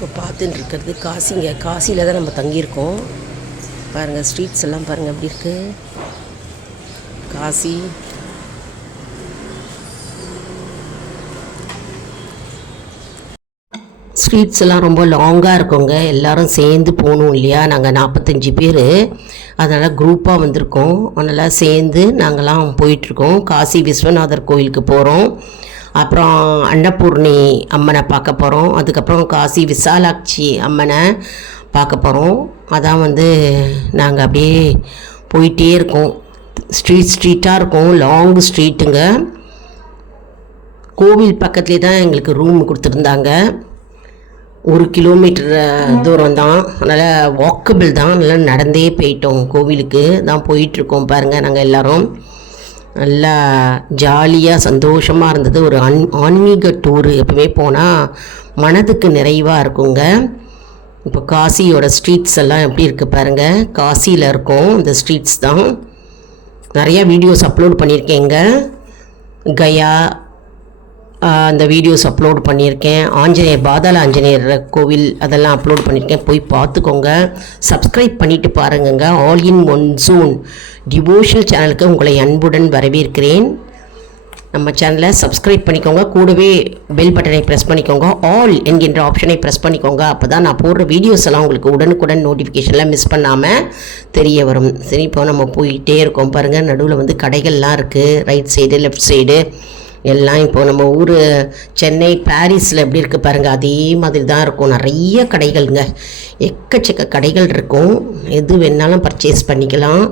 இப்போ பார்த்துட்டு இருக்கிறது காசிங்க. காசியில் தான் நம்ம தங்கியிருக்கோம். பாருங்கள், ஸ்ட்ரீட்ஸ் எல்லாம் பாருங்கள் எப்படி இருக்குது. காசி ஸ்ட்ரீட்ஸ் எல்லாம் ரொம்ப லாங்காக இருக்குங்க. எல்லோரும் சேர்ந்து போகணும் இல்லையா. நாங்கள் 45 பேர், அதனால் குரூப்பாக வந்திருக்கோம். அதனால் சேர்ந்து நாங்கள்லாம் போயிட்டுருக்கோம். காசி விஸ்வநாதர் கோயிலுக்கு போகிறோம். அப்புறம் அன்னபூர்ணி அம்மனை பார்க்க போகிறோம். அதுக்கப்புறம் காசி விசாலாட்சி அம்மனை பார்க்க போகிறோம். அதான் நாங்கள் அப்படியே போயிட்டே இருக்கோம். ஸ்ட்ரீட்டாக இருக்கும், லாங் ஸ்ட்ரீட்டுங்க. கோவில் பக்கத்துலேயே தான் எங்களுக்கு ரூம் கொடுத்துருந்தாங்க. 1 கிலோமீட்டர் தூரம் தான், அதனால் வாக்கபிள் தான். நல்லா நடந்தே போயிட்டோம். கோவிலுக்கு தான் போயிட்டுருக்கோம். பாருங்கள், நாங்கள் எல்லோரும் நல்லா ஜாலியாக சந்தோஷமாக இருந்தது. ஒரு ஆன்மீக டூரு எப்பவுமே போனால் மனதுக்கு நிறைவாக இருக்குங்க. இப்போ காசியோட ஸ்ட்ரீட்ஸ் எல்லாம் எப்படி இருக்குது பாருங்கள். காசியில் இருக்கும் இந்த ஸ்ட்ரீட்ஸ் தான். நிறையா வீடியோஸ் அப்லோட் பண்ணியிருக்கேங்க. கயா அந்த வீடியோஸ் அப்லோட் பண்ணியிருக்கேன். ஆஞ்சநேயர், பாதாள ஆஞ்சநேயர் கோவில் அதெல்லாம் அப்லோட் பண்ணியிருக்கேன். போய் பார்த்துக்கோங்க. சப்ஸ்கிரைப் பண்ணிவிட்டு பாருங்கங்க. All in one zone devotional சேனலுக்கு உங்களை அன்புடன் வரவேற்கிறேன். நம்ம சேனலை சப்ஸ்கிரைப் பண்ணிக்கோங்க. கூடவே பெல் பட்டனை ப்ரெஸ் பண்ணிக்கோங்க. ஆல் என்கின்ற ஆப்ஷனை ப்ரெஸ் பண்ணிக்கோங்க. அப்போ தான் நான் போடுற வீடியோஸ் எல்லாம் உங்களுக்கு உடனுக்குடன் நோட்டிஃபிகேஷனில் மிஸ் பண்ணாமல் தெரிய வரும். சரி, இப்போ நம்ம போயிட்டே இருக்கோம். பாருங்கள், நடுவில் கடைகள்லாம் இருக்குது. ரைட் சைடு, லெஃப்ட் சைடு எல்லாம். இப்போது நம்ம ஊர் சென்னை, பாரிஸில் எப்படி இருக்குது பாருங்கள், அதே மாதிரி தான் இருக்கும். நிறைய கடைகள்ங்க, எக்கச்சக்க கடைகள் இருக்கும். எது வேணாலும் பர்ச்சேஸ் பண்ணிக்கலாம்.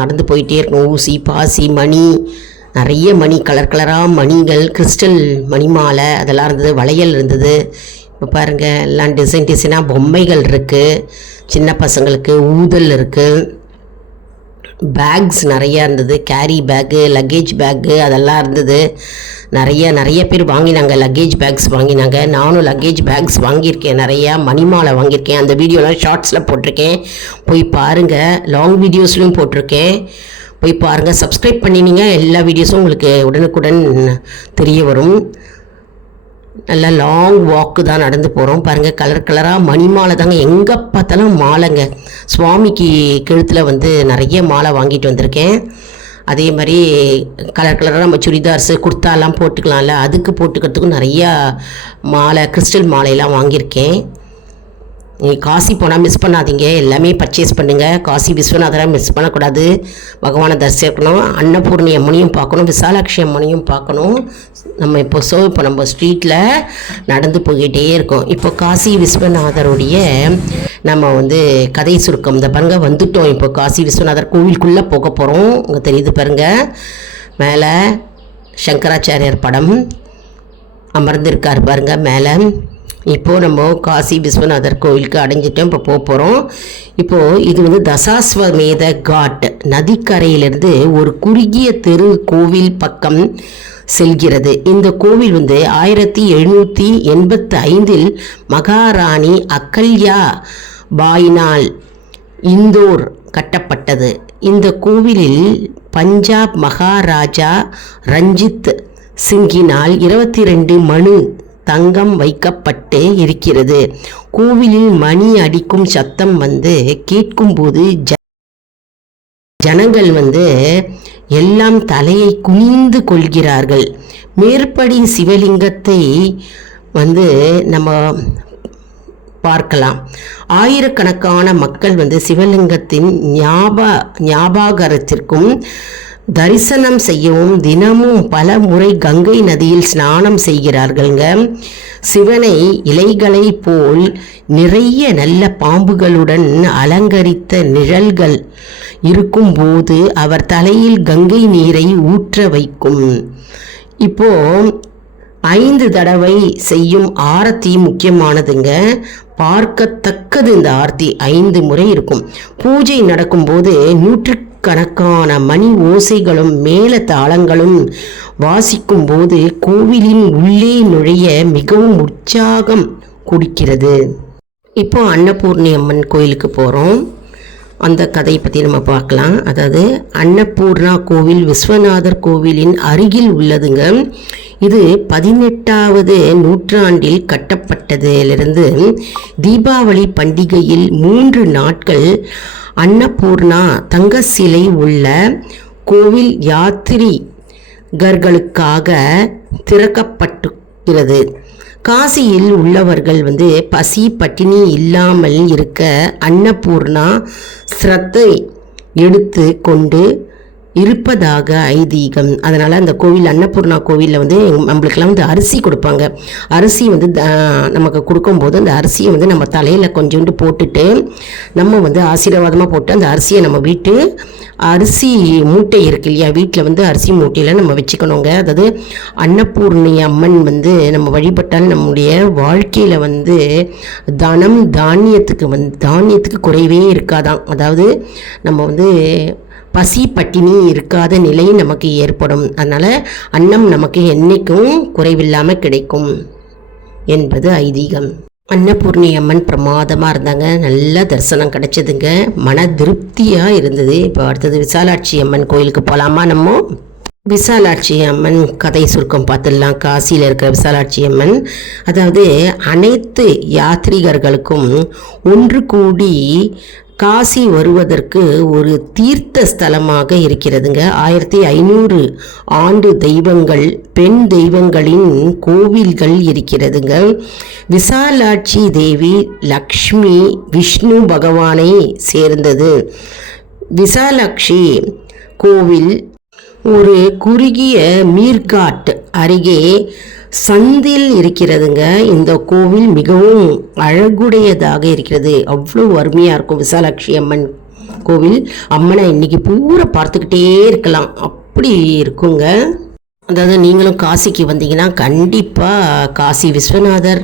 நடந்து போயிட்டே இருக்கும். ஊசி, பாசி, மணி, நிறைய மணி, கலர் கலராக மணிகள், கிறிஸ்டல் மணி மாலை அதெல்லாம் இருந்தது. வளையல் இருந்தது. இப்போ பாருங்கள், எல்லாம் டிசைனாக பொம்மைகள் இருக்குது. சின்ன பசங்களுக்கு ஊதல் இருக்குது. பேக்ஸ் நிறையா இருந்தது. கேரி பேக்கு, லக்கேஜ் பேக்கு அதெல்லாம் இருந்தது. நிறைய பேர் வாங்கினாங்க. லக்கேஜ் பேக்ஸ் வாங்கினாங்க. நானும் லக்கேஜ் பேக்ஸ் வாங்கியிருக்கேன். நிறையா மணிமாலை வாங்கியிருக்கேன். அந்த வீடியோலாம் ஷார்ட்ஸில் போட்டிருக்கேன், போய் பாருங்கள். லாங் வீடியோஸ்லையும் போட்டிருக்கேன், போய் பாருங்கள். சப்ஸ்கிரைப் பண்ணினீங்க, எல்லா வீடியோஸும் உங்களுக்கு உடனுக்குடன் தெரிய வரும். நல்லா லாங் வாக்கு தான் நடந்து போகிறோம். பாருங்கள், கலர் கலராக மணி மாலை தாங்க. எங்கே பார்த்தாலும் மாலைங்க. சுவாமிக்கு கழுத்தில் நிறைய மாலை வாங்கிட்டு வந்திருக்கேன். அதே மாதிரி கலர் கலராக நம்ம சுடிதார்ஸு, குர்த்தாலாம் போட்டுக்கலாம்ல, அதுக்கு போட்டுக்கிறதுக்கும் நிறையா மாலை, கிறிஸ்டல் மாலையெல்லாம் வாங்கியிருக்கேன். நீங்கள் காசி போனால் மிஸ் பண்ணாதீங்க. எல்லாமே பர்ச்சேஸ் பண்ணுங்கள். காசி விஸ்வநாதரை மிஸ் பண்ணக்கூடாது. பகவானை தரிசிக்கணும். அன்னபூர்ணி அம்மனையும் பார்க்கணும், விசாலாட்சி அம்மனையும் பார்க்கணும். நம்ம இப்போ நம்ம ஸ்ட்ரீட்டில் நடந்து போய்கிட்டே இருக்கோம். இப்போ காசி விஸ்வநாதருடைய நம்ம கதை சுருக்கம் இந்த பாருங்க வந்துட்டோம். இப்போ காசி விஸ்வநாதர் கோவிலுக்குள்ளே போக போகிறோம். அங்கே தெரியுது பாருங்கள், மேலே சங்கராச்சாரியார் படம் அமர்ந்திருக்கார் பாருங்கள் மேலே. இப்போது நம்ம காசி விஸ்வநாதர் கோவிலுக்கு அடைஞ்சிட்டோம். இப்போ போக போகிறோம். இப்போது இது தசாஸ்வமேத காட் நதிக்கரையிலிருந்து ஒரு குறுகிய தெரு கோவில் பக்கம் செல்கிறது. இந்த கோவில் 1785 மகாராணி அகல்யா பாயினால் இந்தோர் கட்டப்பட்டது. இந்த கோவிலில் பஞ்சாப் மகாராஜா ரஞ்சித் சிங்கினால் 22 மணு தங்கம் வைக்கப்பட்டு இருக்கிறது. கோவிலில் மணி அடிக்கும் சத்தம் கேட்கும்போது ஜனங்கள் எல்லாம் தலையை குனிந்து கொள்கிறார்கள். மேற்படி சிவலிங்கத்தை நம்ம பார்க்கலாம். ஆயிரக்கணக்கான மக்கள் சிவலிங்கத்தின் ஞாபகத்திற்கும் தரிசனம் செய்யவும் தினமும் பல முறை கங்கை நதியில் ஸ்நானம் செய்கிறார்கள்ங்க. சிவனை இலைகளை போல் நிறைய நல்ல பாம்புகளுடன் அலங்கரித்த நிழல்கள் இருக்கும்போது அவர் தலையில் கங்கை நீரை ஊற்ற வைக்கும். இப்போ 5 தடவை செய்யும் ஆரத்தி முக்கியமானதுங்க. பார்க்கத்தக்கது. இந்த ஆரத்தி 5 முறை இருக்கும். பூஜை நடக்கும்போது நூற்றுக்கணக்கான மணி ஓசைகளும் மேல தாளங்களும் வாசிக்கும் போது கோவிலின் உள்ளே நுழைய மிகவும் உற்சாகம் கொடுக்கிறது. இப்போ அன்னபூர்ணி அம்மன் கோயிலுக்கு போகிறோம். அந்த கதையை பற்றி நம்ம பார்க்கலாம். அதாவது அன்னபூர்ணா கோவில் விஸ்வநாதர் கோவிலின் அருகில் உள்ளதுங்க. இது 18வது நூற்றாண்டில் கட்டப்பட்டதிலிருந்து தீபாவளி பண்டிகையில் 3 நாட்கள் அன்னபூர்ணா தங்க சிலை உள்ள கோவில் யாத்திரிகர்களுக்காக திறக்கப்பட்டுகிறது. காசியில் உள்ளவர்கள் பசி பட்டினி இல்லாமல் இருக்க அன்னபூர்ணா சிரத்தை எடுத்து கொண்டு இருப்பதாக ஐதீகம். அதனால் அந்த கோவில் அன்னபூர்ணா கோவிலில் நம்மளுக்கெல்லாம் அரிசி கொடுப்பாங்க. அரிசி நமக்கு கொடுக்கும்போது அந்த அரிசியை நம்ம தலையில் கொஞ்சோண்டு போட்டுட்டு நம்ம ஆசீர்வாதமாக போட்டு அந்த அரிசியை நம்ம வீட்டு அரிசி மூட்டை இருக்கு இல்லையா, வீட்டில் அரிசி மூட்டையில் நம்ம வச்சுக்கணுங்க. அதாவது அன்னபூர்ணி அம்மன் நம்ம வழிபட்டால் நம்முடைய வாழ்க்கையில் தனம் தானியத்துக்கு குறைவே இருக்காதான். அதாவது நம்ம பசி பட்டினி இருக்காத நிலை நமக்கு ஏற்படும். அதனால் அன்னம் நமக்கு என்றைக்கும் குறைவில்லாமல் கிடைக்கும் என்பது ஐதீகம். அன்னபூர்ணி அம்மன் பிரமாதமாக இருந்தாங்க. நல்ல தரிசனம் கிடைச்சதுங்க. மன திருப்தியாக இருந்தது. இப்போ அடுத்தது விசாலாட்சி அம்மன் கோயிலுக்கு போகலாமா? நம்ம விசாலாட்சி அம்மன் கதை சுருக்கம் பார்த்துடலாம். காசியில் இருக்கிற விசாலாட்சி அம்மன் அதாவது அனைத்து யாத்ரீகர்களுக்கும் ஒன்று கூடி காசி வருவதற்கு ஒரு தீர்த்த ஸ்தலமாக இருக்கிறதுங்க. 1500 ஆண்டு தெய்வங்கள் பெண் தெய்வங்களின் கோவில்கள் இருக்கிறதுங்க. விசாலாட்சி தேவி லக்ஷ்மி விஷ்ணு பகவானை சேர்ந்தது. விசாலாட்சி கோவில் ஒரு குறுகிய மீர்காட் அருகே சந்தில் இருக்கிறதுங்க. இந்த கோவில் மிகவும் அழகுடையதாக இருக்கிறது. அவ்வளோ அருமையாக இருக்கும் விசாலாட்சி அம்மன் கோவில். அம்மனை இன்னைக்கு பூரா பார்த்துக்கிட்டே இருக்கலாம், அப்படி இருக்குங்க. அதாவது நீங்களும் காசிக்கு வந்தீங்கன்னா கண்டிப்பாக காசி விஸ்வநாதர்,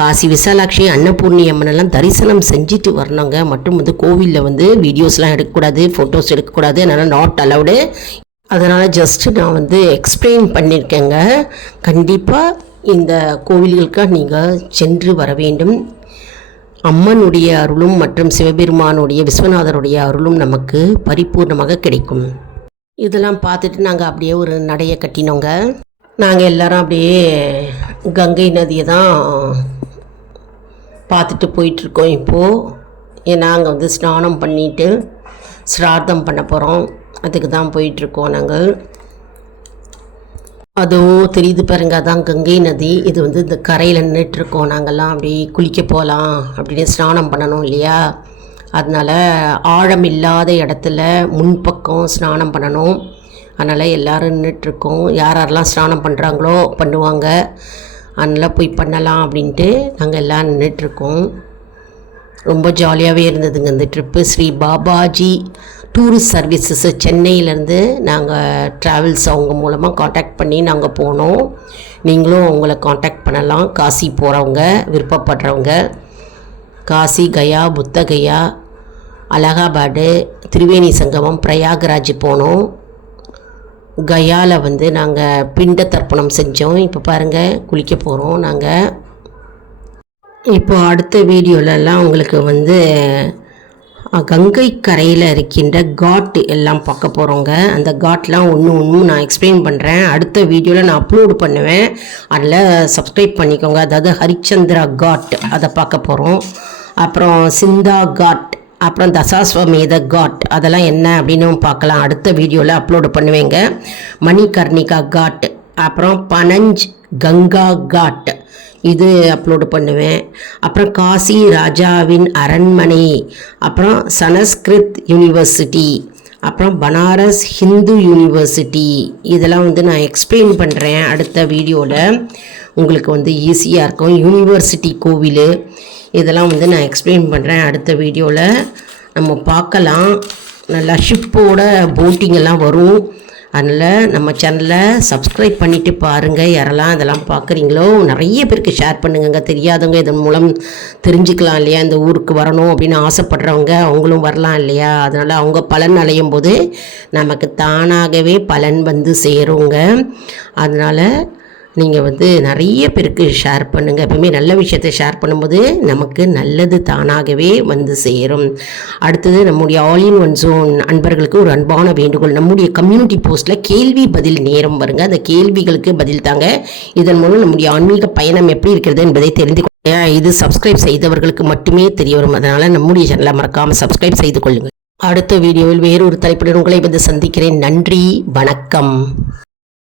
காசி விசாலாட்சி, அன்னபூர்ணி அம்மனெல்லாம் தரிசனம் செஞ்சுட்டு வரணுங்க. மற்றும் கோவிலில் வீடியோஸ்லாம் எடுக்கக்கூடாது, ஃபோட்டோஸ் எடுக்கக்கூடாது, அதனால் நாட் அலவுடு. அதனால் ஜஸ்ட்டு நான் எக்ஸ்பிளைன் பண்ணியிருக்கேங்க. கண்டிப்பாக இந்த கோவில்களுக்காக நீங்கள் சென்று வர வேண்டும். அம்மனுடைய அருளும் மற்றும் சிவபெருமானுடைய விஸ்வநாதருடைய அருளும் நமக்கு பரிபூர்ணமாக கிடைக்கும். இதெல்லாம் பார்த்துட்டு நாங்கள் அப்படியே ஒரு நடையை கட்டினோங்க. நாங்கள் எல்லாரும் அப்படியே கங்கை நதியை தான் பார்த்துட்டு போயிட்டுருக்கோம். இப்போது நாங்கள் ஸ்நானம் பண்ணிவிட்டு சிரார்த்தம் பண்ண போகிறோம். அதுக்கு தான் போயிட்டுருக்கோம் நாங்கள். அதுவும் தெரியுது பாருங்க, அதான் கங்கை நதி. இது இந்த கரையில் நின்றுட்டுருக்கோம். நாங்கள்லாம் அப்படி குளிக்க போகலாம் அப்படின்னு ஸ்நானம் பண்ணணும் இல்லையா, அதனால் ஆழம் இல்லாத இடத்துல முன்பக்கம் ஸ்நானம் பண்ணணும். அதனால் எல்லோரும் நின்றுட்டுருக்கோம். யாரெல்லாம் ஸ்நானம் பண்ணுறாங்களோ பண்ணுவாங்க, அதனால் போய் பண்ணலாம் அப்படின்ட்டு நாங்கள் எல்லாம் நின்றுட்டுருக்கோம். ரொம்ப ஜாலியாகவே இருந்ததுங்க இந்த trip. Shri Babaji tourist services சென்னையிலேருந்து நாங்கள் ட்ராவல்ஸ் அவங்க மூலமாக காண்டாக்ட் பண்ணி நாங்கள் போனோம். நீங்களும் அவங்கள காண்டாக்ட் பண்ணலாம். காசி போகிறவங்க, விருப்பப்படுறவங்க. காசி, கயா, புத்தகயா, அலகாபாடு, திரிவேணி சங்கமம், பிரயாகராஜ் போனோம். கயாவில் நாங்கள் பிண்ட தர்ப்பணம் செஞ்சோம். இப்போ பாருங்கள் குளிக்க போகிறோம் நாங்கள். இப்போ அடுத்த வீடியோலலாம் உங்களுக்கு கங்கை கரையில் இருக்கின்ற காட் எல்லாம் பார்க்க போகிறோங்க. அந்த காட்லாம் ஒன்று நான் எக்ஸ்பிளைன் பண்ணுறேன். அடுத்த வீடியோவில் நான் அப்லோடு பண்ணுவேன். அதில் சப்ஸ்கிரைப் பண்ணிக்கோங்க. அதாவது ஹரிச்சந்திரா காட் அதை பார்க்க போகிறோம். அப்புறம் சிந்தா காட், அப்புறம் தசாஸ்வமேத காட், அதெல்லாம் என்ன அப்படின்னு பார்க்கலாம். அடுத்த வீடியோவில் அப்லோடு பண்ணுவேங்க. மணிகர்ணிகா காட், அப்புறம் பனஞ்ச் கங்கா காட், இது அப்லோடு பண்ணுவேன். அப்புறம் காசி ராஜாவின் அரண்மனை, அப்புறம் சனஸ்கிருத் யூனிவர்சிட்டி, அப்புறம் பனாரஸ் ஹிந்து யூனிவர்சிட்டி, இதெல்லாம் நான் எக்ஸ்பிளைன் பண்ணுறேன் அடுத்த வீடியோவில். உங்களுக்கு ஈஸியாக இருக்கும். யூனிவர்சிட்டி கோவில் இதெல்லாம் நான் எக்ஸ்பிளைன் பண்ணுறேன் அடுத்த வீடியோவில். நம்ம பார்க்கலாம். நல்லா ஷிப்போட போட்டிங் எல்லாம் வரும். அதனால் நம்ம சேனலை சப்ஸ்கிரைப் பண்ணிவிட்டு பாருங்கள். யாரெல்லாம் இதெல்லாம் பார்க்குறீங்களோ நிறைய பேருக்கு ஷேர் பண்ணுங்க. தெரியாதவங்க இதன் மூலம் தெரிஞ்சுக்கலாம் இல்லையா. இந்த ஊருக்கு வரணும் அப்படின்னு ஆசைப்படுறவங்க அவங்களும் வரலாம் இல்லையா. அதனால் அவங்க பலன் அடையும் போது நமக்கு தானாகவே பலன் சேருங்க. அதனால் நீங்கள் வந்து நிறைய பேருக்கு ஷேர் பண்ணுங்கள். எப்பவுமே நல்ல விஷயத்தை ஷேர் பண்ணும்போது நமக்கு நல்லது தானாகவே வந்து சேரும். அடுத்தது நம்முடைய ஆல் இன் ஒன் ஜோன் அன்பர்களுக்கு ஒரு அன்பான வேண்டுகோள். நம்முடைய கம்யூனிட்டி போஸ்ட்டில் கேள்வி பதில் நேரம் வருங்க. அந்த கேள்விகளுக்கு பதில் தாங்க. இதன் மூலம் நம்முடைய ஆன்மீக பயணம் எப்படி இருக்கிறது என்பதை தெரிந்து கொள்ள இது சப்ஸ்கிரைப் செய்தவர்களுக்கு மட்டுமே தெரிய வரும். அதனால் நம்முடைய சேனலை மறக்காமல் சப்ஸ்கிரைப் செய்து கொள்ளுங்கள். அடுத்த வீடியோவில் வேறொரு தலைப்புடன் உங்களை வந்து சந்திக்கிறேன். நன்றி, வணக்கம்.